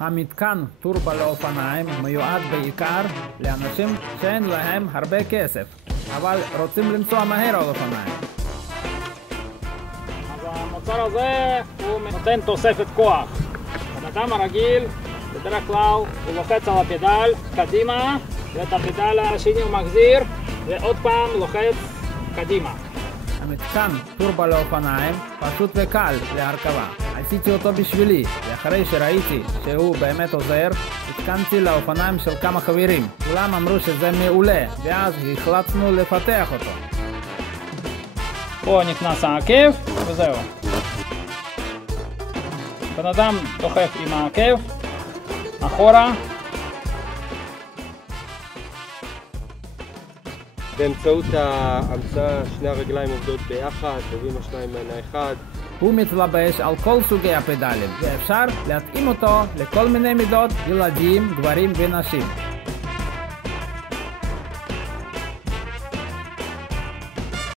המתקן טורבו לאופניים מיועד בעיקר לאנשים שאין להם הרבה כסף, אבל רוצים לנסוע מהר על אופניים. אז המוצר הזה הוא נותן תוספת כוח. האדם הרגיל, בדרך כלל הוא לוחץ על הפדל קדימה, ואת הפדל השני הוא מחזיר, ועוד פעם לוחץ קדימה. המתקן טורבו לאופניים פשוט וקל להרכבה. עשיתי אותו בשבילי, ואחרי שראיתי שהוא באמת עוזר, התקנתי לאופניים של כמה חברים. כולם אמרו שזה מעולה, ואז החלטנו לפתח אותו. פה נכנס העקב, וזהו. בן אדם דוחף עם העקב, אחורה. באמצעות ההמצאה שני הרגליים עובדות ביחד, טובים השניים מענה אחד. הוא מתלבש על כל סוגי הפדלים, ואפשר להתאים אותו לכל מיני מידות, ילדים, גברים ונשים.